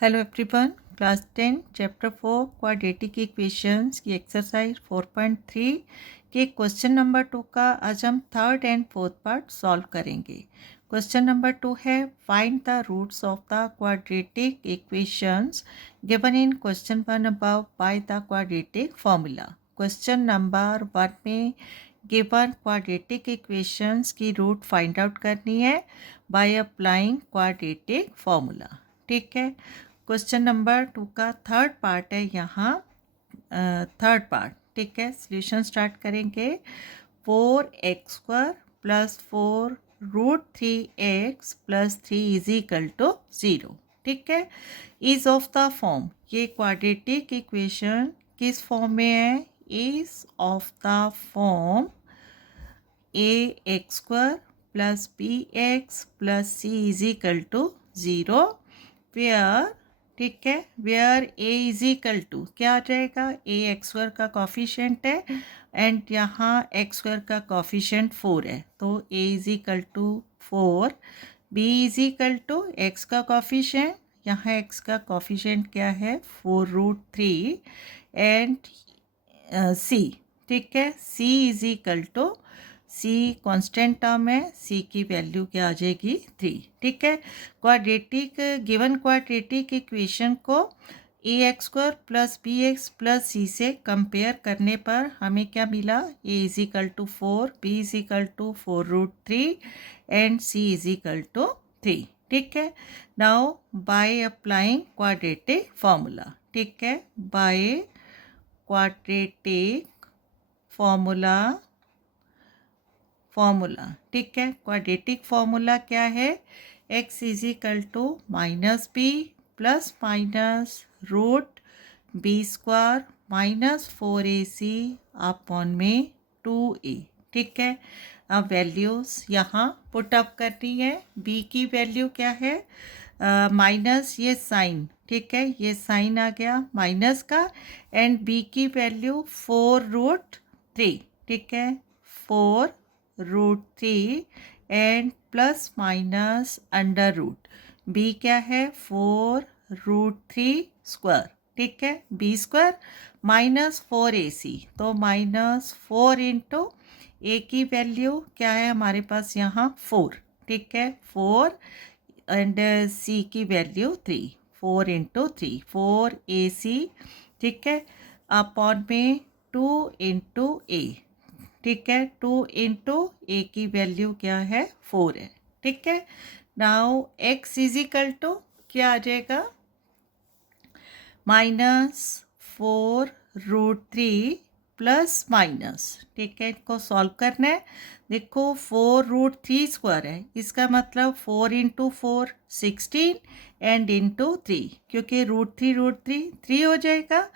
Hello everyone, class 10 chapter 4 quadratic equations की exercise 4.3 के question number 2 का आज हम third and fourth part solve करेंगे। क्वेश्चन नंबर 2 है find the roots of the quadratic equations given in question 1 above by the quadratic formula. Question number 1 में given quadratic equations की root find out करनी है bye applying quadratic formula. ठीक है, question number 2 का third part है यहाँ, third part. ठीक है, सॉल्यूशन स्टार्ट करेंगे। 4x² plus 4√3x plus 3 is equal to 0। ठीक है, इज ऑफ द फॉर्म, ये क्वाड्रेटिक इक्वेशन किस फॉर्म में है? Is of the form ax² plus bx plus c is equal to 0 where, ठीक है, where a is equal to क्या आ जाएगा? a x² का कॉफिशेंट है एंड यहाँ x² का कॉफिशेंट 4 है, तो a is equal to 4। b is equal to x का कॉफिशेंट, यहाँ x का कॉफिशेंट क्या है? 4√3 एंड c, ठीक है, c is equal to, c constant term है, c की वैल्यू क्या आ जाएगी? 3। ठीक है, क्वाड्रेटिक गिवन क्वाड्रेटिक इक्वेशन को ax² plus bx plus c से कंपेयर करने पर हमें क्या मिला? a is equal to 4, b is equal to 4√3 and c is equal to 3। ठीक है, now by applying quadratic formula. ठीक है, बाय क्वाड्रेटिक फॉर्मूला, ठीक है, क्वाड्रेटिक फॉर्मूला क्या है? x is equal to minus B plus minus root b² minus 4ac upon में 2a। ठीक है, अब वैल्यूज़ यहाँ पुट अप करनी है। b की वैल्यू क्या है? माइनस ये साइन, ठीक है, ये साइन आ गया माइनस का, एंड b की वैल्यू 4√3, ठीक है, 4√3 and plus minus under root, b क्या है? 4√3², ठीक है, b² माइनस 4ac, तो माइनस 4 इंटू a की वैल्यू क्या है हमारे पास यहाँ? 4, ठीक है, 4 एंड c की वैल्यू 3, 4 इंटू 3, 4ac, ठीक है, अपॉन में 2 इंटू a, ठीक है, 2 इंटू ए की वैल्यू क्या है? 4 है। ठीक है, नाउ x इज इक्वल टू क्या आ जाएगा? माइनस 4√3 प्लस माइनस, ठीक है, इनको सॉल्व करना है। देखो 4√3² है, इसका मतलब 4 इंटू 4 16 एंड इंटू 3, क्योंकि √3 3 हो जाएगा,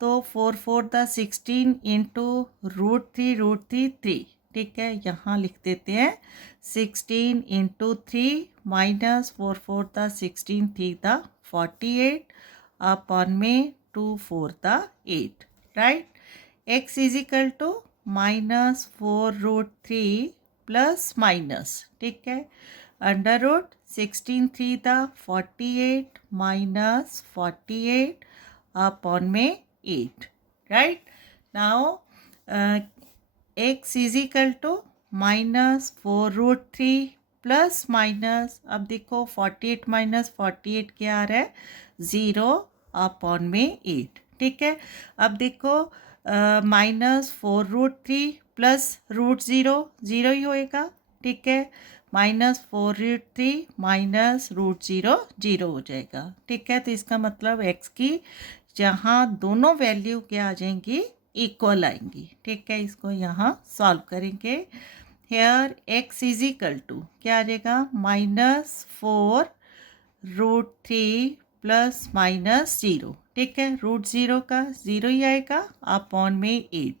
तो 4 4 द 16 इंटू √3 3। ठीक है, यहाँ लिख देते हैं 16 इंटू 3 माइनस 4 4 द 16 3 द 48 अपॉन में 2 4 द 8, right. x is equal to minus 4√3 plus minus, ठीक है, अंडर रूट 16 3 द 48 माइनस 48 अपॉन में 8, right. Now x is equal to minus 4√3 plus minus, अब देखो 48 माइनस 48 क्या आ रहा है? 0 अपॉन में 8। ठीक है, अब देखो माइनस 4√3 प्लस √0 0 ही होएगा, ठीक है, माइनस 4√3 माइनस √0 0 हो जाएगा। ठीक है, तो इसका मतलब x की जहाँ दोनों वैल्यू क्या आ जाएंगी? इक्वल आएंगी। ठीक है, इसको यहाँ सॉल्व करेंगे। Here x is equal to क्या आ जाएगा? माइनस 4√3 प्लस माइनस 0, ठीक है, √0 का 0 ही आएगा अपॉन में 8,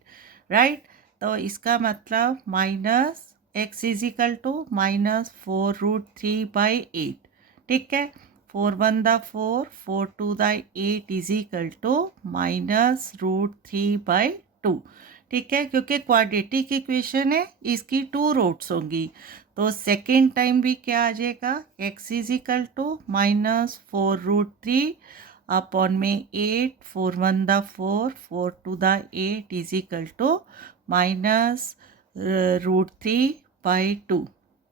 राइट। तो इसका मतलब minus x is equal to minus 4√3/8, ठीक है, 4 1 द 4, 4 2 द 8 इज इक्वल टू माइनस √3/2। ठीक है, क्योंकि क्वाड्रेटिक इक्वेशन है, इसकी 2 रूट्स होंगी, तो सेकेंड टाइम भी क्या आ जाएगा, x is equal to -4√3 upon में 8, 4 1 द 4, 4 2 द 8 इज इक्वल टू -√3/2।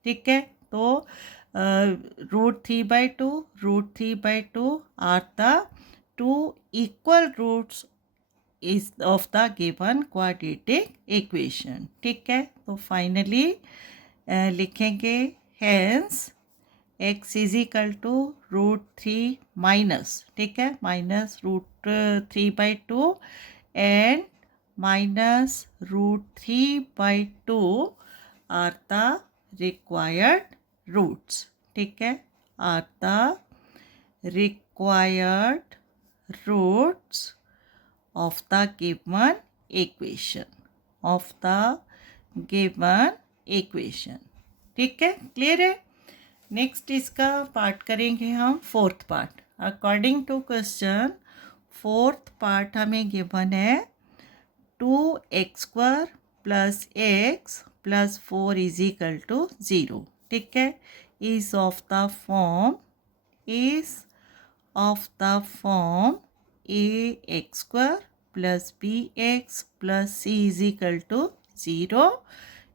ठीक है, तो √3/2 √3/2 are the two equal roots is of the given quadratic equation। ठीक है, तो फाइनली लिखेंगे hence x is equal to √3 minus, ठीक है, -√3/2 and -√3/2 are the required roots. ठीक है, are the required roots of the given equation, of the given equation। ठीक है, क्लियर है। नेक्स्ट इसका पार्ट करेंगे हम, fourth part. According to question fourth part हमें गिवन है 2x² + x + 4 is equal to 0। ठीक है, is of the form ax² + bx + c is equal to 0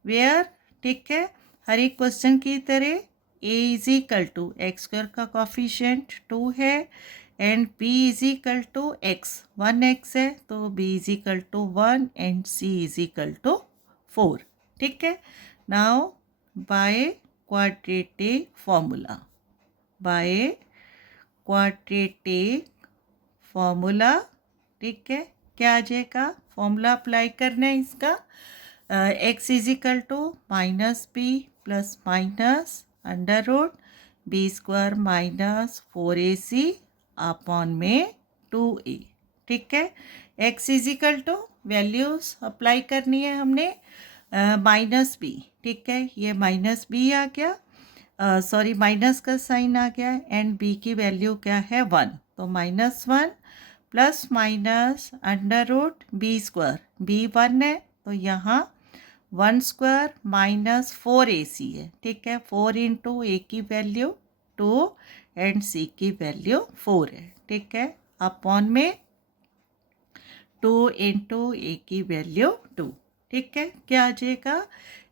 where, ठीक है, हर एक क्वेश्चन की तरह a is equal to x² का कॉफिशिएंट 2 है and b is equal to x 1x है, तो b is equal to 1 and c is equal to 4। ठीक है, now by quadratic formula, by quadratic formula, ठीक है, क्या आ जाएगा, फॉर्मूला अप्लाई करना है इसका, x is equal to -b + -√b² - 4ac upon में 2a। ठीक है, x is equal to values apply करनी है हमने, -b, ठीक है, ये -b आ गया, सॉरी माइनस का साइन आ गया एंड b की वैल्यू क्या है 1, तो -1 + -√b², b 1 है, तो यहाँ 1² - 4ac है। ठीक है, 4 × a की वैल्यू 2 एंड c की वैल्यू 4 है। ठीक है, अपॉन में 2 × a की वैल्यू 2। ठीक है, क्या आ जाएगा,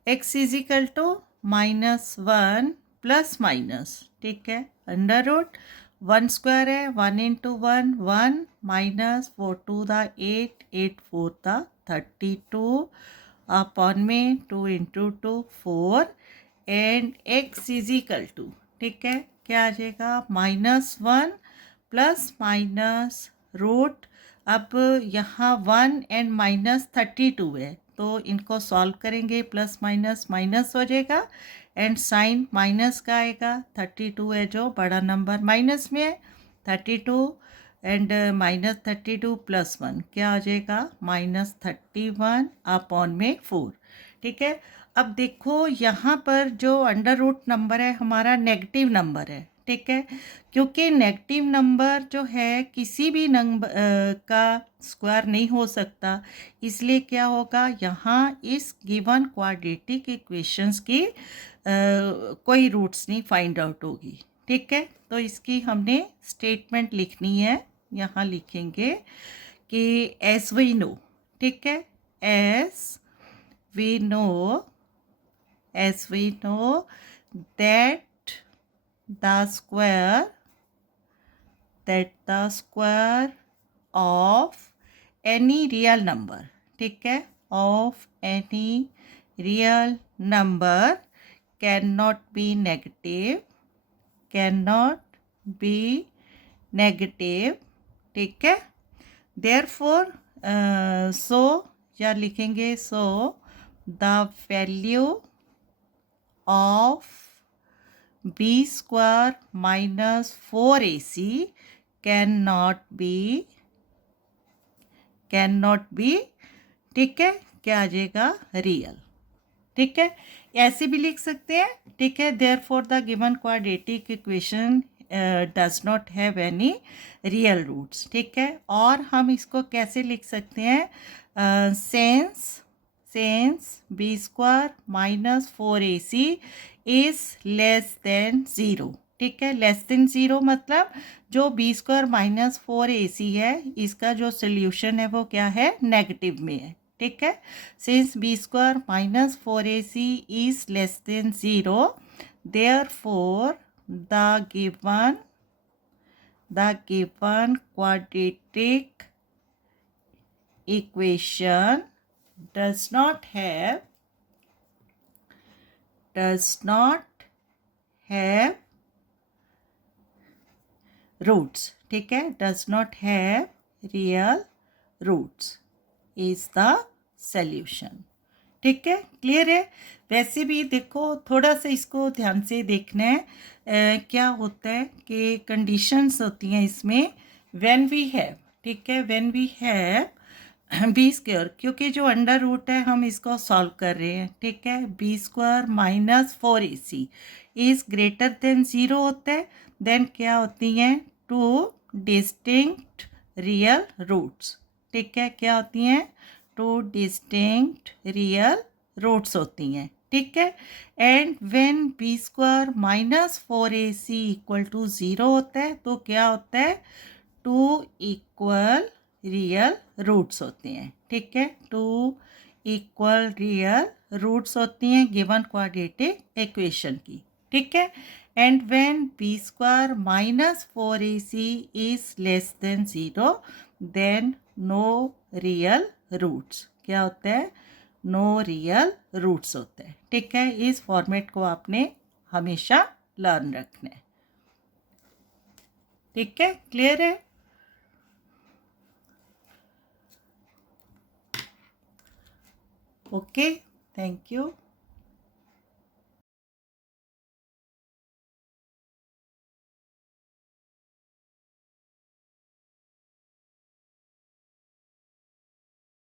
x is equal to -1 plus minus, ठीक है, √1² है, 1 × 1 1 -4 2 द 8 8 4 द 32 अपॉन में 2 × 2 4 and x is equal to, ठीक है, क्या आ जाएगा, -1 प्लस माइनस रूट, अब यहाँ 1 एंड -32 है, तो इनको सॉल्व करेंगे, प्लस माइनस माइनस हो जाएगा एंड साइन माइनस का आएगा, 32 है जो बड़ा नंबर माइनस में है, 32 एंड -32 + 1 क्या आ जाएगा, -31 अपॉन में 4। ठीक है, अब देखो यहाँ पर जो अंडर रूट नंबर है हमारा नेगेटिव नंबर है। ठीक है, क्योंकि नेगेटिव नंबर जो है किसी भी नंबर का स्क्वायर नहीं हो सकता, इसलिए क्या होगा, यहाँ इस गिवन क्वाड्रेटिक इक्वेशंस की कोई रूट्स नहीं फाइंड आउट होगी। ठीक है, तो इसकी हमने स्टेटमेंट लिखनी है, यहाँ लिखेंगे कि एज वी नो, ठीक है, as we know that the square of any real number, ठीक है, of any real number cannot be negative, ठीक है, therefore so या लिखेंगे so the value of b² - 4ac cannot be, ठीक है, क्या आ जाएगा, रियल। ठीक है, ऐसे भी लिख सकते हैं। ठीक है, therefore the given quadratic equation does not have any real roots. ठीक है, और हम इसको कैसे लिख सकते हैं, since b square minus 4ac is less than 0. ठीक है, लेस देन 0 मतलब जो बी स्क्वायर माइनस 4ac है इसका जो सोल्यूशन है वो क्या है, नेगेटिव में है. ठीक है, since B square minus 4ac is less than 0, therefore the given quadratic equation does not have roots. ठीक है, does not have real roots is the solution. ठीक है, क्लियर है. वैसे भी देखो थोड़ा सा इसको ध्यान से देखना है. क्या होता है कि कंडीशंस होती हैं इसमें व्हेन वी हैव. ठीक है, when we have B square, क्योंकि जो अंडर रूट है हम इसको सॉल्व कर रहे हैं. ठीक है, B square minus 4ac is greater than 0 होता है. देन क्या होती हैं, टू डिस्टिंक्ट रियल रूट्स. ठीक है, क्या होती हैं, टू डिस्टिंक्ट रियल रूट्स होती हैं. ठीक है, and when B square minus 4ac equal to 0 होता है तो क्या होता है, टू इक्वल रियल रूट्स होते हैं. ठीक है, टू इक्वल रियल रूट्स होती हैं गिवन क्वाड्रेटिक इक्वेशन की. ठीक है, and when B square minus 4ac is less than 0, then no real roots. क्या होता है, नो रियल रूट्स होते हैं. ठीक है, इस फॉर्मेट को आपने हमेशा लर्न रखना है. ठीक है, क्लियर है. Okay, thank you.